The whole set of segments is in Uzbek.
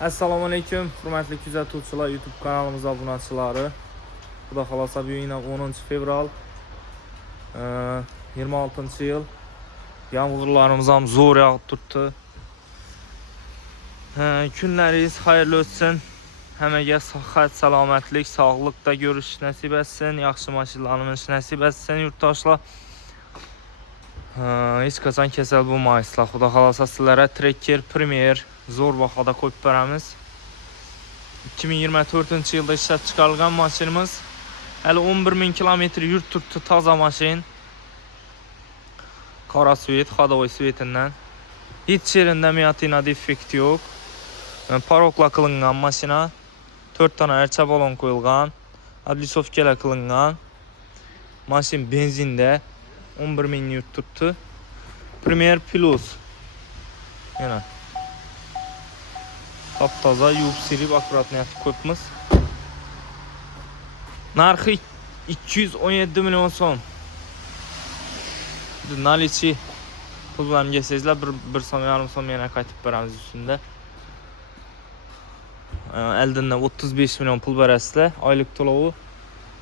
Assalomu alaykum, hurmatli kuzatuvchilar, YouTube kanalimiz obunachilari. Xudo xolasa bu yil 10 fevral 26-yil. Yağmurlarimiz ham zo'r yog'ib turibdi. Kunlaringiz xayrli o'tsin. Hammaga sihat, salomatlik, sog'likda ko'rish nasib etsin, yaxshi mashinalarni minish nasib etsin yurtdoshlar. Hech qachon kasal bo'lmaysizlar. Xudo xolasa sizlarga Trekker Premier zo'r bahoda qo'yib beramiz. 2024-yilda ishlab chiqarilgan mashinamiz. Hali 11.000 kilometr yurib turibdi, toza mashin. Qora svet, xodovoy svetidan. Hech yerida miyatina defekt yo'q. Parokla qilingan mashina. 4 tane archa balon qo'yilgan. Adlisovkalar qilingan. Mashin benzinda 11.000 yurib turibdi. Premier Plus. Yana top-toza yuvib silib akkuratni yopib qo'yibmiz. Narxi 217 million so'm. Nalichi pul bilan kelsangiz 1,5 so'm yana qaytib beramiz üstünde. Eldan 35 million pul berasizlar. Oylik to'lovi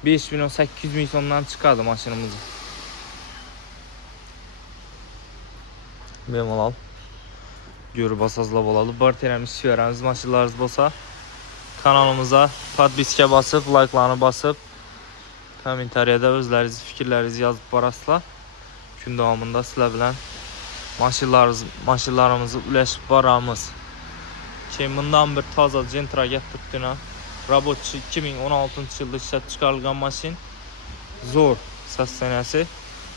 5 million 800 ming so'mdan chiqadi mashinamiz. Bemalol görüp basazla bo'ladi. Bir terem ish beramiz mashinalarimiz bo'lsa. Kanalımıza podpiska basıp, like'larını basıp, kommentariyada o'zlaringiz fikrlaringizni yozib borasizlar. Kun davomida sizlar bilan mashinalarimizni ulashib boramiz. Keyin bundan bir toza Gentra gapiribdina. Robotchi 2016-yilda ishlab chiqarilgan mashin. Zo'r sosteniyasi.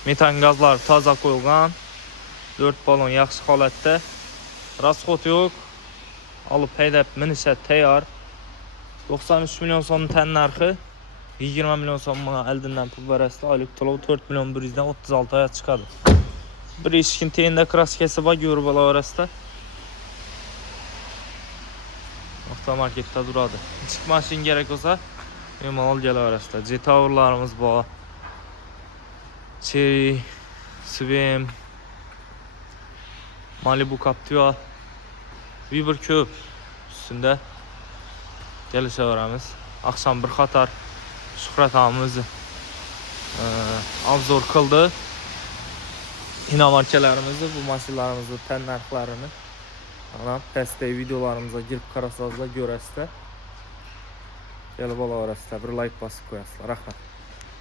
Metan gazlar toza qo'yilgan. 4 balon yaxshi holatda. Rasxod yo'q. Olib haydab minishga tayyor. 93 milyon so'm tan narxi, 20 milyon so'mga eldinden pul berasizlar. Oylik to'lov 4 milyon 100'dan 36 oya chiqadi. Bir eshikning teyinda kraskasi bor, ko'rib olasizlar. Avtomarketda turadi. Kichik mashin kerak bo'lsa, bemalol kelaverasizlar. Jetowerlarimiz bor. Cherry, Swim, Malibu Captiva, bir ko'p üstünde kelishaveramiz. Akşam bir qator Shuhrat og'amiz obzor qildi. Inomarkalarimizni, bu mashinalarimizni tan narxlarini ana pastdagi videolarimizga girib qarasangizlar ko'rasizlar. Kelib olaverasizlar, bir like bosib qo'yasizlar. Rahmat.